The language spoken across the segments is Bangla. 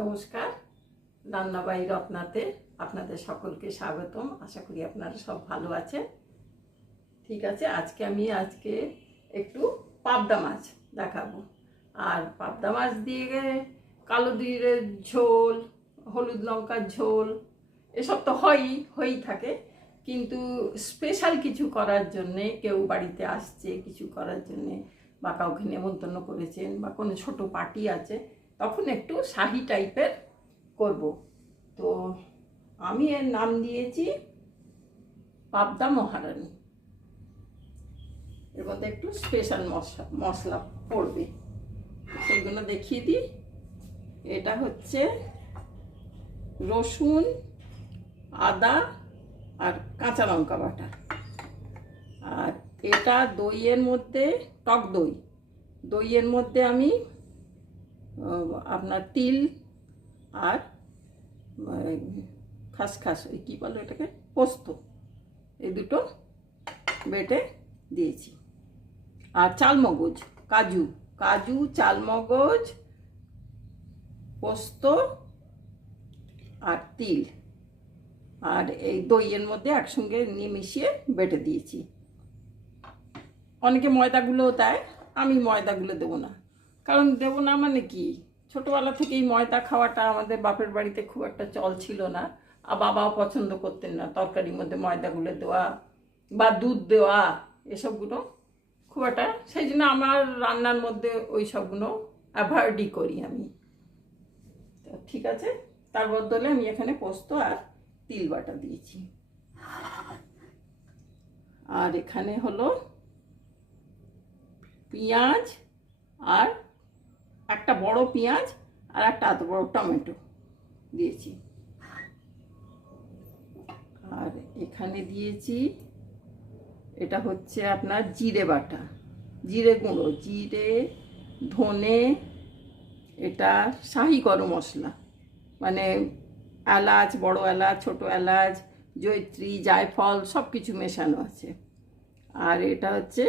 নমস্কার, রান্নাবাড়ি রত্নাতে আপনাদের সকলকে স্বাগতম। আশা করি আপনারা সব ভালো আছেন। ঠিক আছে, আজকে একটু পাবদা মাছ দেখাবো। আর পাবদা মাছ দিয়ে কালো জিরের ঝোল, হলুদ লঙ্কার ঝোল এসব তো হয়েই থাকে, কিন্তু স্পেশাল কিছু করার জন্যে, কেউ বাড়িতে আসছে কিছু করার জন্যে, বা কাউকে নেমন্তন্ন করেছেন, বা কোনো ছোট পার্টি আছে, তখন একটু শাহি টাইপের করব। তো আমি এর নাম দিয়েছি পাবদা মহারানী। এর মধ্যে একটু স্পেশাল মশলা পড়বে, সেগুলো দেখিয়ে দিই। এটা হচ্ছে রসুন, আদা আর কাঁচা লঙ্কা বাটা। আর এটা দইয়ের মধ্যে, টক দইয়ের মধ্যে আমি আপনার তিল আর খাসখাস, ওই কী বলো এটাকে, পোস্ত, এই দুটো বেটে দিয়েছি। আর চালমগজ, কাজু চালমগজ, পোস্ত আর তিল, আর এই দইয়ের মধ্যে একসঙ্গে নিয়ে মিশিয়ে বেটে দিয়েছি। অনেকে ময়দাগুলোও দেয়, আমি ময়দাগুলো দেবো না। কারণ দেবো না মানে কি, ছোটোবেলা থেকেই ময়দা খাওয়াটা আমাদের বাপের বাড়িতে খুব একটা চল ছিল না, আর বাবাও পছন্দ করতেন না তরকারির মধ্যে ময়দাগুলো দেওয়া বা দুধ দেওয়া, এসবগুলো খুব একটা, সেই জন্য আমার রান্নার মধ্যে ওই সবগুলো অ্যাভয়েডই করি আমি। তো ঠিক আছে, তার বদলে আমি এখানে পোস্ত আর তিল বাটা দিয়েছি। আর এখানে হলো পেঁয়াজ, আর একটা বড় পেঁয়াজ আর একটা এত বড় টমেটো দিয়েছি। আর এখানে দিয়েছি, এটা হচ্ছে আপনার জিরে বাটা, জিরে গুঁড়ো, জিরে, ধনে, এটা শাহি গরম মশলা, মানে এলাচ, বড় এলাচ, ছোট এলাচ, জয়িত্রী, জায়ফল সব কিছু মেশানো আছে। আর এটা হচ্ছে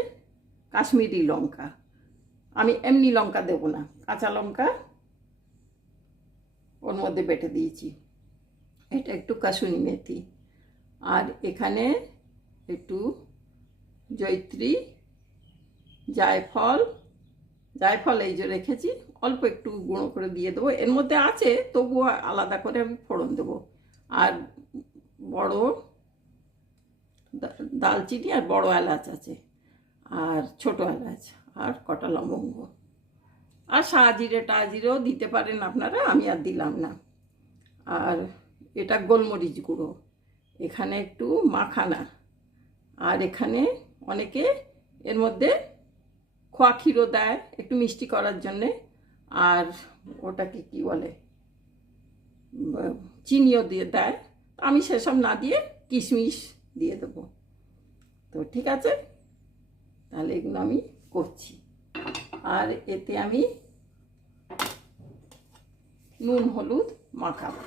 কাশ্মীরি লঙ্কা, আমি এমনি লঙ্কা দেব না, কাঁচা লঙ্কা ওর মধ্যে বেটে দিয়েছি। এটা একটু কাসুরি মেথি। আর এখানে একটু জয়িত্রী, জায়ফল এই যে রেখেছি, অল্প একটু গুঁড়ো করে দিয়ে দেবো, এর মধ্যে আছে তবুও আলাদা করে আমি ফোড়ন দেবো। আর বড় দালচিনি আর বড় এলাচ আছে, আর ছোট এলাচ, আর কটা লবঙ্গ, আর জিরেও দিতে পারেন আপনারা, আমি আর দিলাম না। আর এটা গোলমরিচ গুঁড়ো, এখানে একটু মাখানা, আর এখানে অনেকে এর মধ্যে খোয়া ক্ষীরও দেয় একটু মিষ্টি করার জন্যে, আর ওটাকে কি বলে, চিনিও দিয়ে দেয়। আমি সেসব না দিয়ে কিশমিশ দিয়ে দেবো। তো ঠিক আছে, তাহলে এগুলো আমি করছি। আর এতে আমি নুন হলুদ মাখাবো।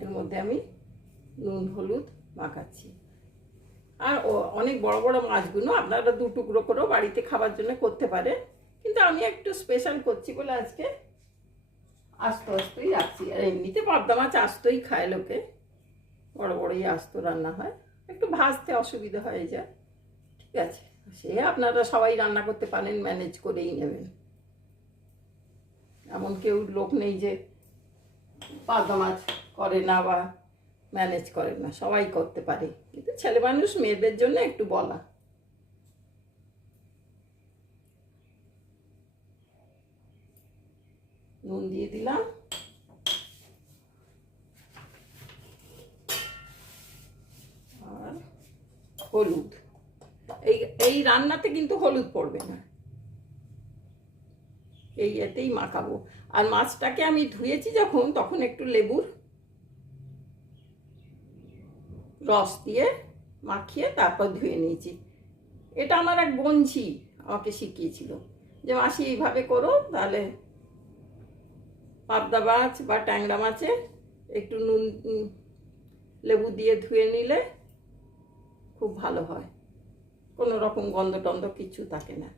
এর মধ্যে আমি নুন হলুদ মাখাচ্ছি। আর অনেক বড় বড় মাছগুলো আপনারা দু টুকরো করেও বাড়িতে খাবার জন্য করতে পারে, কিন্তু আমি একটু স্পেশাল করছি বলে আজকে আস্তই রাখছি। আর এমনিতে পাবদা মাছ আস্তই খায় লোকে, বড় বড়ই আস্ত রান্না হয়, একটু ভাজতে অসুবিধা হয়ে যায়। ঠিক আছে, সে আপনারা সবাই রান্না করতে পারেন, ম্যানেজ করেই নেবেন। এমন কেউ লোক নেই যে পাবদা মাছ করে না বা ম্যানেজ করে না, সবাই করতে পারে, কিন্তু ছেলে মানুষ মেয়েদের জন্য একটু বলা। নুন দিয়ে দিলাম, আর হলুদ। এই রান্নাতে কিন্তু হলুদ পড়বে না, এই এতেই মাখাবো। আর মাছটাকে আমি ধুয়েছি যখন, তখন একটু লেবুর রস দিয়ে মাখিয়ে তারপর ধুয়ে নিয়েছি। এটা আমার এক বোনঝি আমাকে শিখিয়েছিল, যে মাসি এইভাবে করো, তাহলে পাবদা মাছ বা ট্যাংরা মাছে একটু নুন, লেবু দিয়ে ধুয়ে নিলে খুব ভালো হয়, কোনো রকম গন্ধ টন্ধ কিছু থাকে না।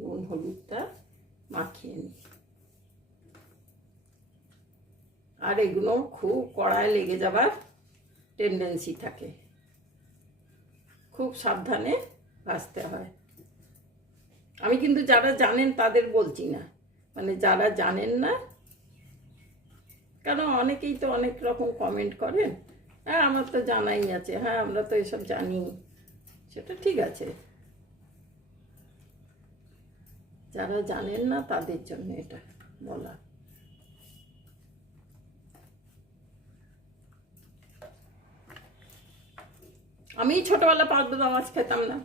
নুন হলুদটা মাখিয়ে নিই। আর এগুলো খুব কড়ায় লেগে যাবার টেন্ডেন্সি থাকে, খুব সাবধানে ভাজতে হয়। আমি কিন্তু যারা জানেন তাদের বলছি না, মানে যারা জানেন না, কারণ অনেকেই তো অনেক রকম কমেন্ট করেন, হ্যাঁ আমার তো জানাই আছে, হ্যাঁ আমরা তো এসব জানি, সেটা ঠিক আছে। যারা জানেন না তাদের জন্য এটা বলা। আমি ছোটবেলা পাবদা মাছ খেতাম না,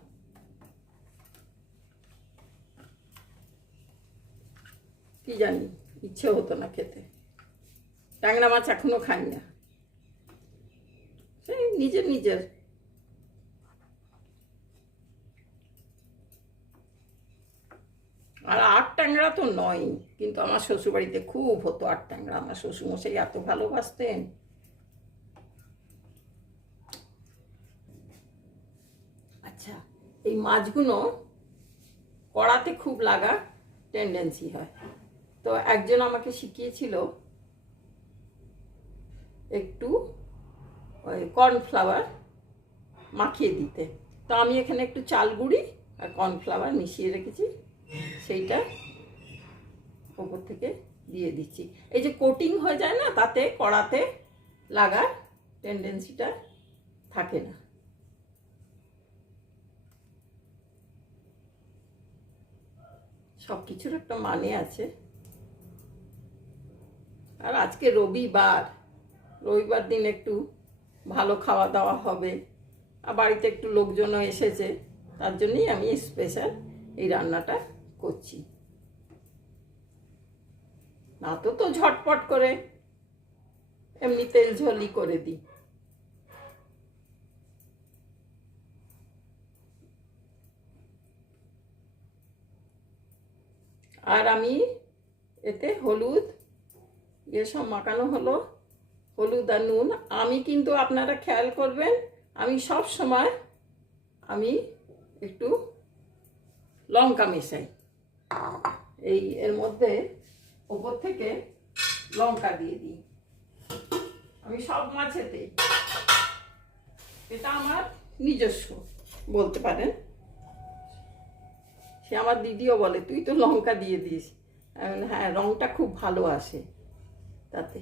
কি জানি ইচ্ছে হতো না খেতে। ট্যাংরা মাছ এখনো খাই না, সেই নিজের নিজের। আর আট ট্যাংরা তো নয়, কিন্তু আমার শ্বশুরবাড়িতে খুব হতো আট ট্যাংরা, আমার শ্বশুরমশাই এত ভালোবাসতেন। আচ্ছা, এই মাছগুলো কড়াতে খুব লাগা টেন্ডেন্সি হয়, তো একজন আমাকে শিখিয়েছিল একটু ওই কর্নফ্লাওয়ার মাখিয়ে দিতে। তো আমি এখানে একটু চাল গুঁড়ি আর কর্নফ্লাওয়ার মিশিয়ে রেখেছি, সেইটা ওপর থেকে দিয়ে দিচ্ছি। এই যে কোটিং হয়ে যায় না, তাতে কড়াতে লাগার টেন্ডেন্সিটা থাকে না। সব কিছুর একটা মানে আছে। আর আজকে রবিবার, রবিবার দিন একটু ভালো খাওয়া দাওয়া হবে, আর বাড়িতে একটু লোকজনও এসেছে, তার জন্যই আমি স্পেশাল এই রান্নাটা করছি। না তো তো ঝটপট করে এমনি তেল ঝোলই করে দিই। আর আমি এতে হলুদ এসব মাখানো হলো, হলুদ আর নুন। আমি কিন্তু আপনারা খেয়াল করবেন, আমি সব সময় আমি একটু লঙ্কা মেশাই এই এর মধ্যে, ওপর থেকে লঙ্কা দিয়ে দিই আমি সব মাছেতে। এটা আমার নিজস্ব বলতে পারেন। সে আমার দিদিও বলে তুই তো লঙ্কা দিয়ে দিস, হ্যাঁ রংটা খুব ভালো আসে তাতে।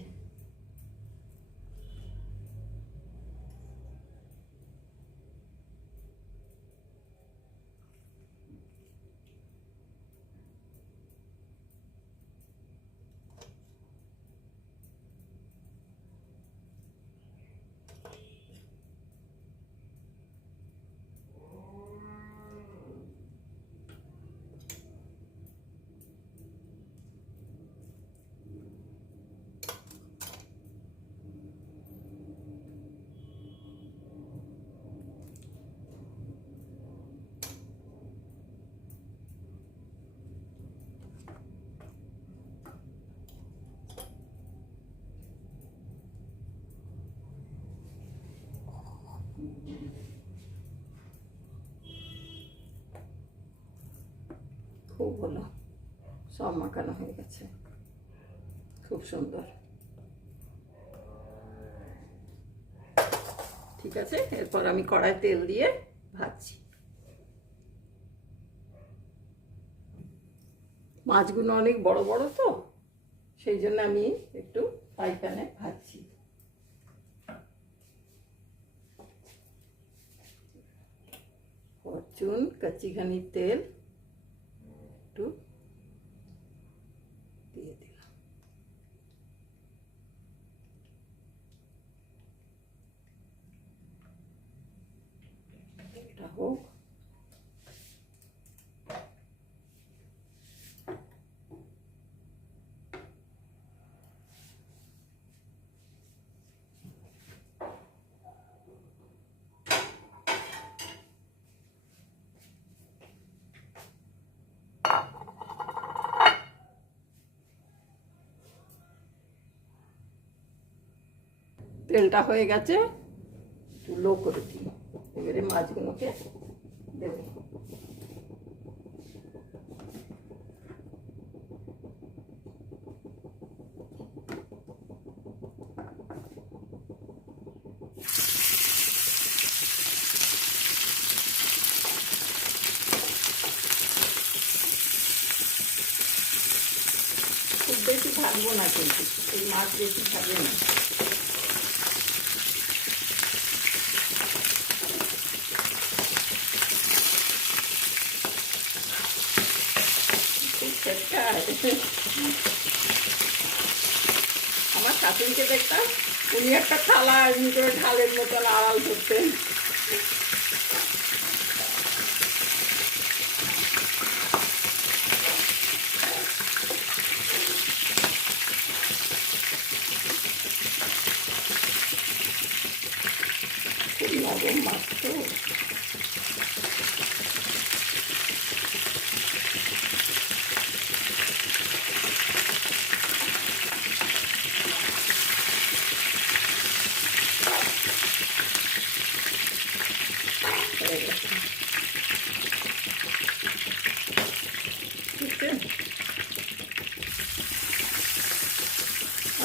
খুব হলো, সব মাখানো হয়ে গেছে, খুব সুন্দর। ঠিক আছে, এরপর আমি কড়াই তেল দিয়ে ভাজছি। মাছগুলো অনেক বড় বড় তো, সেই জন্য আমি একটু ফ্রাই প্যানে ভাজছি। ফরচুন কচিখানি তেল একটু দিয়ে দিলাম। এটা হোক। তেলটা হয়ে গেছে, একটু লো করে দিই। এবারে মাছগুলোকে দেবো। খুব বেশি থাকবো না, কিন্তু এই মাছ বেশি থাকবে না। খুব ছেটকায়। আমার শাশুড়িকে দেখতাম, উনি একটা থালা এমনি করে ঢালের মতন আড়াল করতেন। খুব নরম মাছ তো।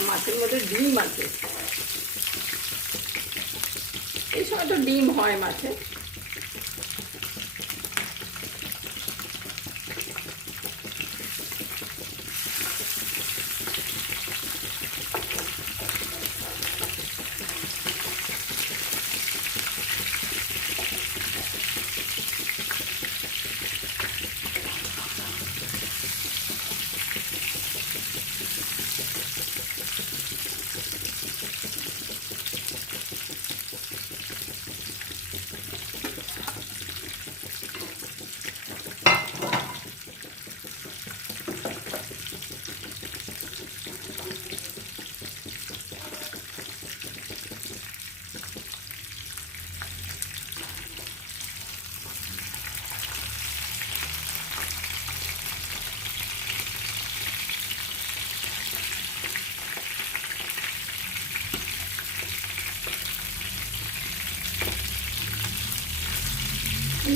মাছের মধ্যে ডিম আছে, এই সময় তো ডিম হয় মাছে।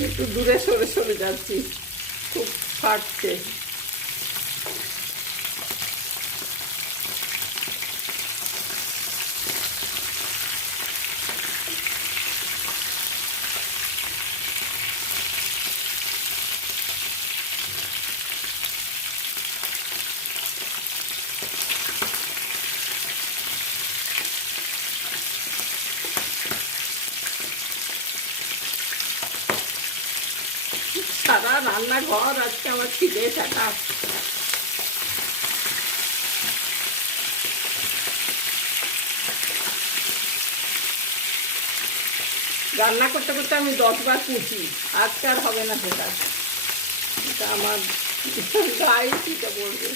একটু দূরে সরে সরে যাচ্ছি, খুব ফাটছে। সারা রান্নাঘর আজকে আমার খিদে থাকা। রান্না করতে করতে আমি 10 বার কুচি, আজকে আর হবে না সেটা। এটা আমার গায়ে চিটা পড়বে।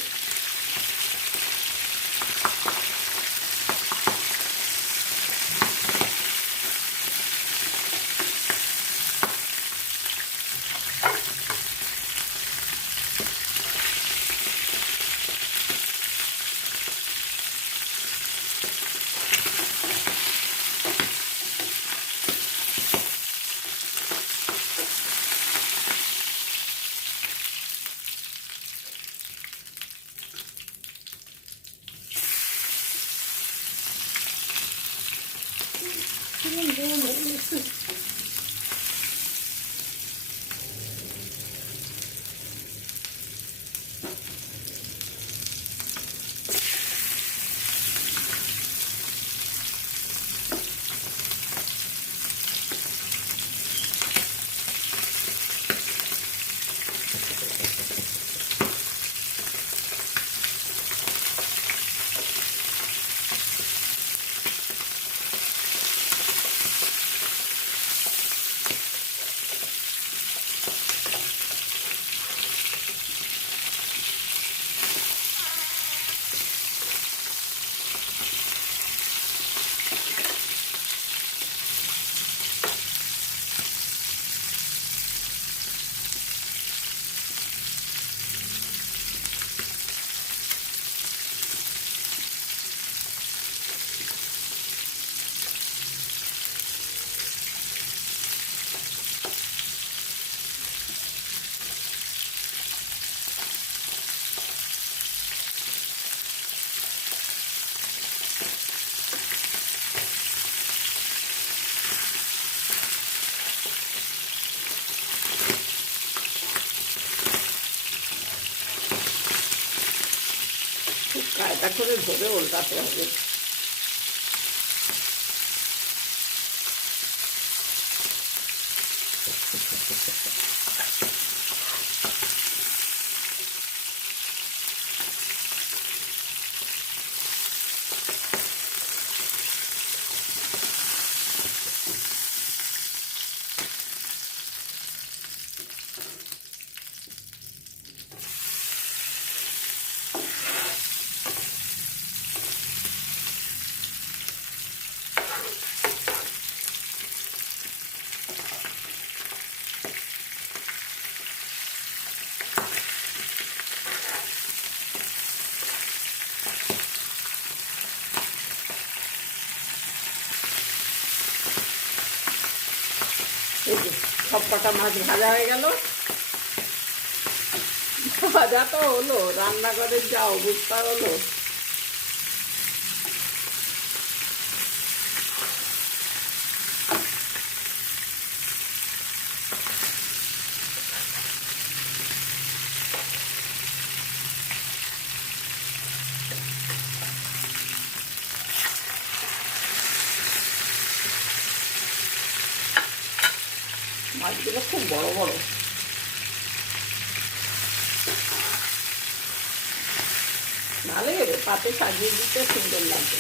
কায়দা করে ধরে উল্টাতে হবে। এই যে সব কটা মাছ ভাজা হয়ে গেল। ভাজা তো হলো, রান্নাঘরের যা অবস্থা হলো। মাছগুলো খুব বড় বড়, নাহলে পাতে সাজিয়ে দিতে সুন্দর লাগবে।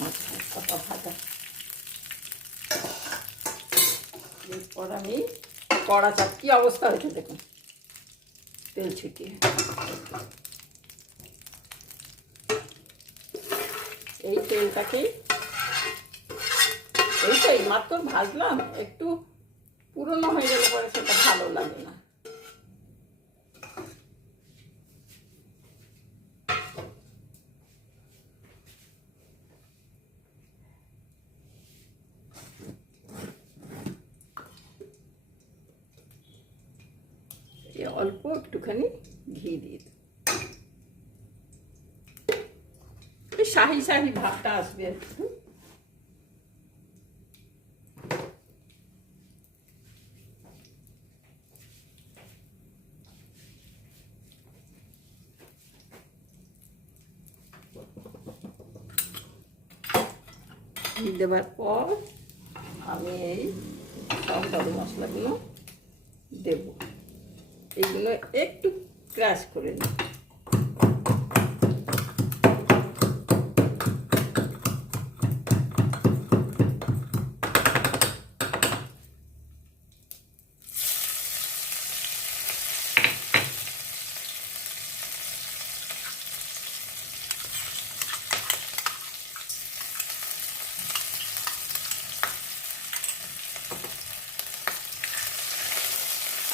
মাছ কটা ভাজা, এরপর আমি কড়া চাপ কি অবস্থা হয়েছে দেখুন, তেল ছিটিয়ে। এই তেলটাকেই এইটাই মাত্র ভাজলাম, একটু পুরনো হয়ে গেলে পরে সেটা ভালো লাগে না। অল্প একটুখানি ঘি দিয়ে শাহি শাহি ভাবটা আসবে একটু। দেওয়ার পর আমি এই সব গরম মশলাগুলো দেব, এইগুলো একটু ক্রাশ করে নিই।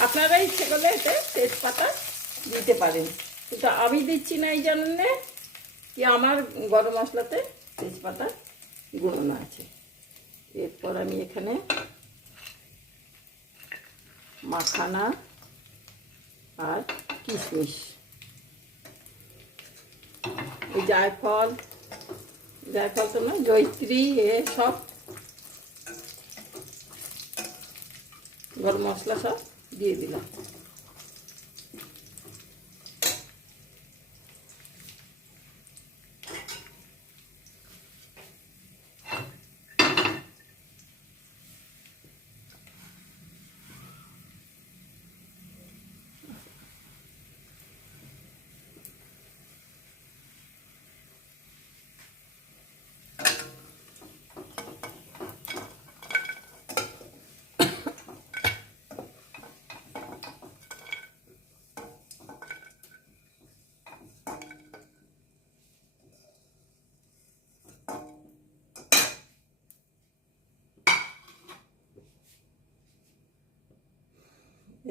আপনারা ইচ্ছে করলে এতে তেজপাতা দিতে পারেন, কিন্তু আমি দিচ্ছি না এই জন্যে কি আমার গরম মশলাতে তেজপাতা গুঁড়ো আছে। এরপর আমি এখানে মাখানা আর কিশমিশ, এই জায়ফল তো না, জয়িত্রী, এ সব গরম মশলা সব দিয়ে দিলাম।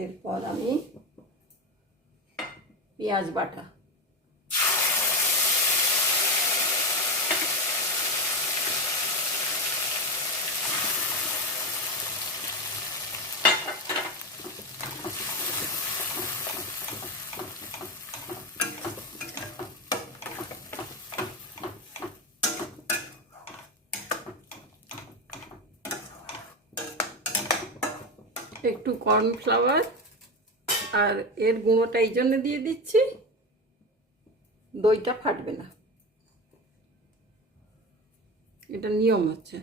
এরপর আমি পেঁয়াজ বাটা, একটু কর্নফ্লাওয়ার, আর এর গুঁড়োটা এই জন্য দিয়ে দিচ্ছি, দইটা ফাটবে না, এটা নিয়ম হচ্ছে।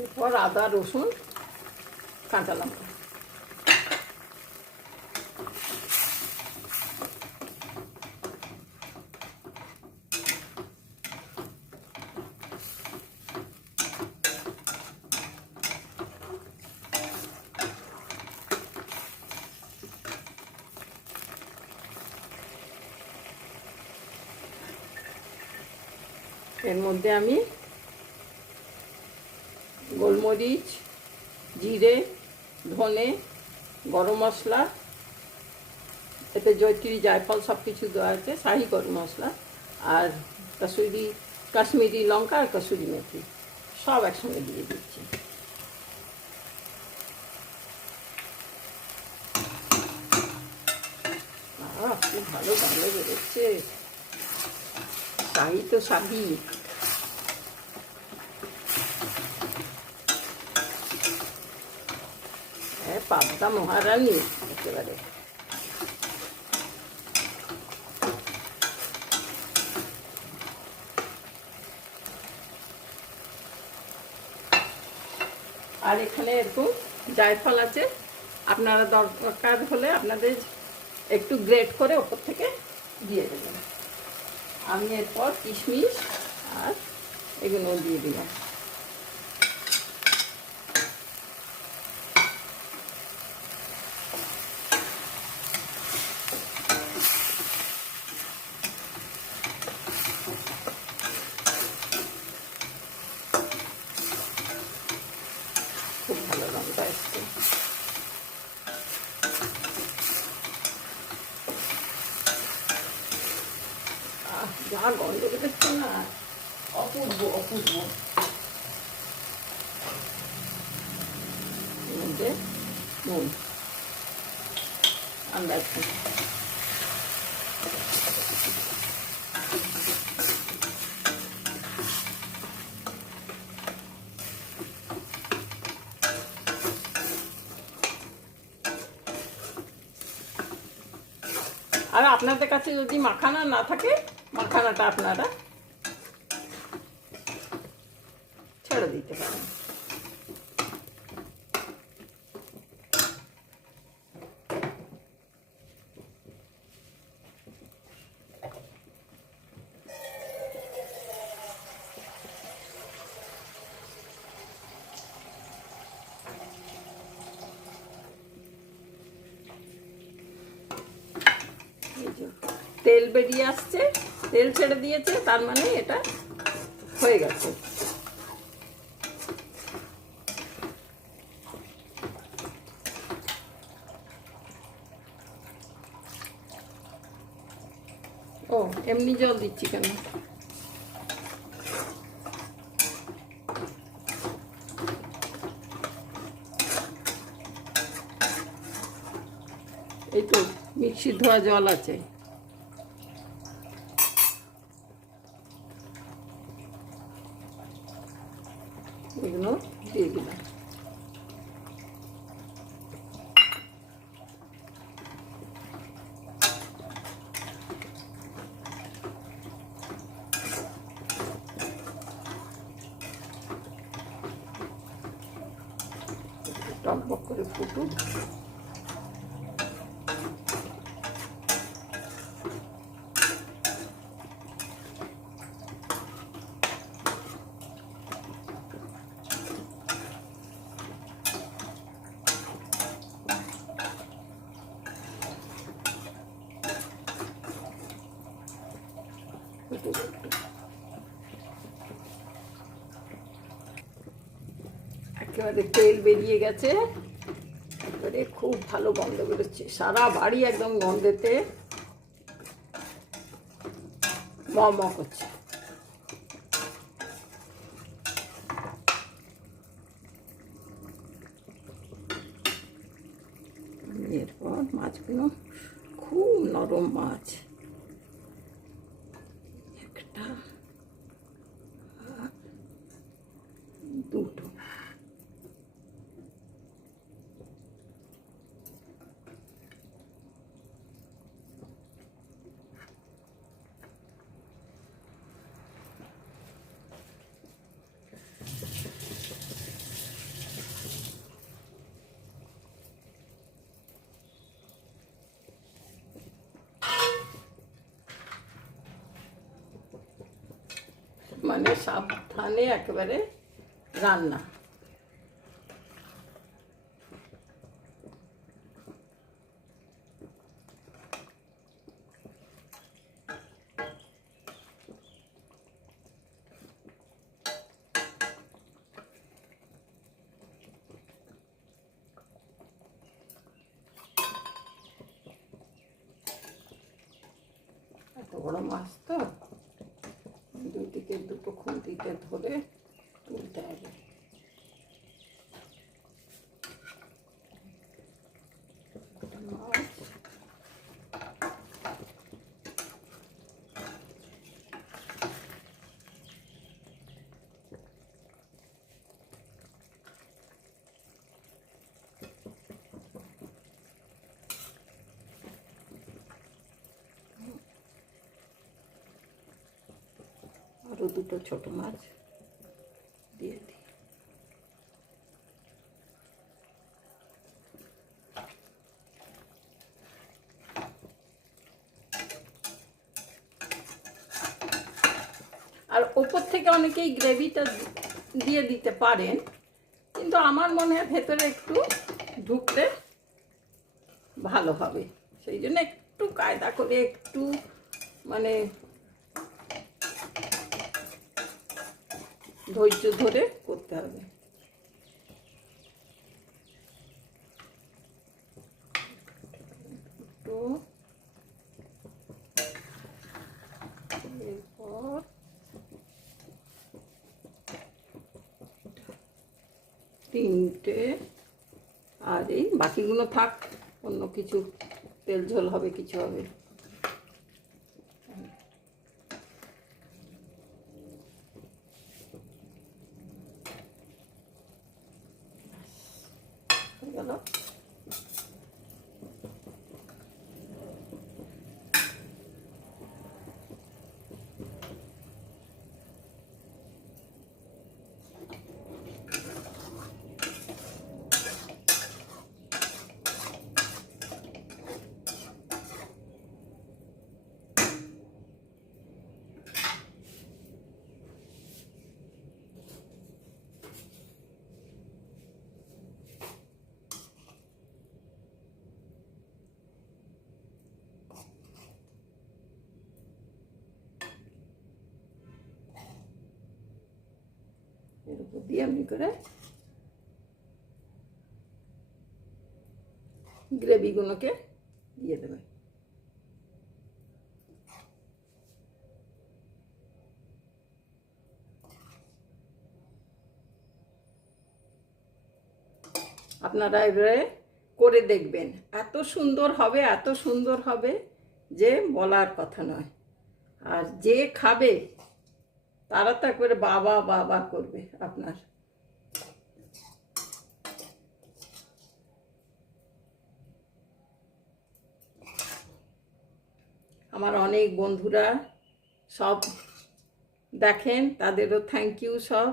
এরপর আদা, রসুন, কাঁচা লঙ্কা। এর মধ্যে আমি গোলমরিচ, জিরে, ধনে, গরম মশলা, এতে জয়ত্রী, জায়ফল সব কিছু দেওয়া আছে, শাহি গরম মশলা, আর কাশ্মীরি লঙ্কা আর কসুরি মেথি সব একসঙ্গে দিয়ে দিচ্ছি। খুব ভালো ভালো বেরোচ্ছে, শাহি তো শাহি। হ্যাঁ, পাবদা মহারানী একেবারে। আর এখানে এরকম জায়ফল আছে, আপনারা দরকার হলে আপনাদের একটু গ্রেট করে ওপর থেকে দিয়ে দেবেন। আমি এরপর কিশমিশ আর এগুলো দিয়ে দিলাম। খুব ভালো রঙটা এসছে। যা গন্ধ বেরোচ্ছে না, অপূর্ব অপূর্ব। মধ্যে নুন আন্দাজ। আর আপনাদের কাছে যদি মাখানা না থাকে, মাখানাটা আপনারা ছেড়ে দিতে পারেন। তেল বেরিয়ে আসছে, তেল ছেড়ে দিয়েছে, তার মানে এটা হয়ে গেছে। ও, এমনি জল দিচ্ছি কেন? এই তো মিক্সি ধোয়া জল আছে, এগুলো দিয়ে দিলাম। টকবক করে ফুটুক। একেবারে তেল বেরিয়ে গেছে, এবারে খুব ভালো গন্ধ বেরোচ্ছে, সারা বাড়ি একদম গন্ধেতে ম ম করছে। এরপর মাছগুলো খুব নরম মাছ, একটা আর দুটো। মানে সাবধানে একেবারে রান্না। এত বড় মাছ তো দুই দিকে দুটো খুন্তিতে ধরে তুলতে হবে। আরও দুটো ছোট মাছ দিয়ে দিই। আর ওপর থেকে অনেকেই গ্রেভিটা দিয়ে দিতে পারেন, কিন্তু আমার মনে হয় ভেতরে একটু ঢুকলে ভালো হবে, সেই জন্য একটু কায়দা করে একটু মানে ধৈর্য ধরে করতে হবে। তো এরপর তিনটে, আর এই বাকিগুলো থাক, অন্য কিছু তেল ঝোল হবে, কিছু হবে। গেল। এর উপর দিয়ে এমনি করে গ্রেভিগুলোকে দিয়ে দেবেন। আপনারা এবারে করে দেখবেন, এত সুন্দর হবে, এত সুন্দর হবে যে বলার কথা নয়। আর যে খাবে তারা তো একবারে বাবা বাবা করবে আপনার। আমার অনেক বন্ধুরা সব দেখেন, তাদেরও থ্যাংক ইউ সব।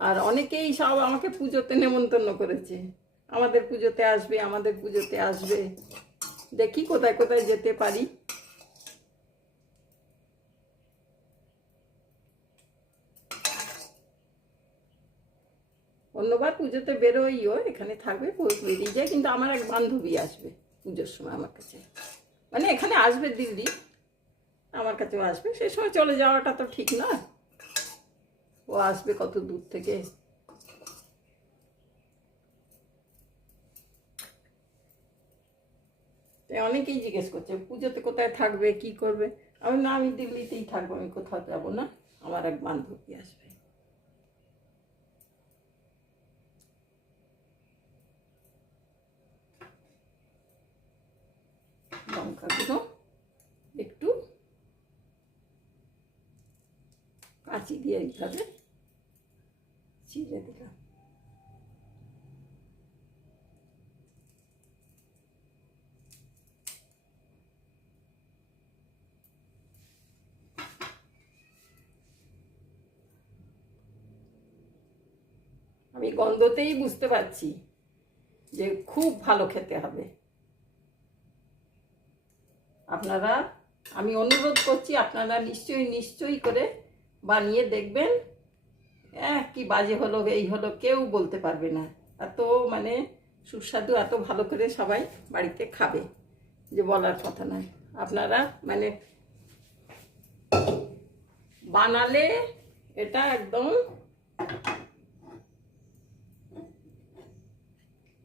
আর অনেকেই সব আমাকে পুজোতে নেমন্তন্ন করেছে, আমাদের পুজোতে আসবে, আমাদের পুজোতে আসবে। দেখি কোথায় কোথায় যেতে পারি। অন্যবার পুজোতে বেরোইও, এখানে থাকবে, বেরিয়ে যায়, কিন্তু আমার এক বান্ধবী আসবে পুজোর সময় আমার কাছে, মানে এখানে আসবে দিল্লি, আমার কাছেও আসবে, সেই সময় চলে যাওয়াটা তো ঠিক নয়, ও আসবে কত দূর থেকে। তাই অনেকেই জিজ্ঞেস করছে পুজোতে কোথায় থাকবে, কি করবে। আমি না, আমি দিল্লিতেই থাকবো, আমি কোথাও যাবো না, আমার এক বান্ধবী আসবে। লঙ্কাগুলো একটু কাঁচি দিয়ে এইভাবে চিড়ে দিলাম। আমি গন্ধতেই বুঝতে পারছি যে খুব ভালো খেতে হবে। আপনারা, আমি অনুরোধ করছি, আপনারা নিশ্চয়ই নিশ্চয়ই করে বানিয়ে দেখবেন। কি বাজে হলো, এই হলো, কেউ বলতে পারবে না। এত মানে সুস্বাদু, এত ভালো করে সবাই বাড়িতে খাবে যে বলার কথা নয়। আপনারা মানে বানালে এটা একদম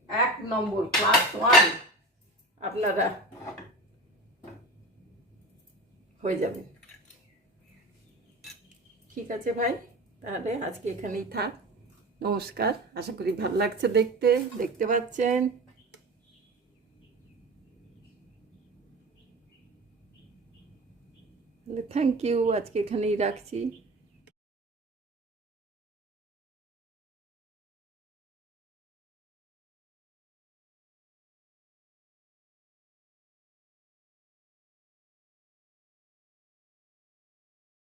1 নম্বর, +1 আপনারা হয়ে যাবে। ঠিক আছে ভাই, তাহলে আজকে এখানেই থাক। নমস্কার, আশা করি ভালো লাগছে দেখতে পাচ্ছেন। থ্যাংক ইউ, আজকে এখানেই রাখছি।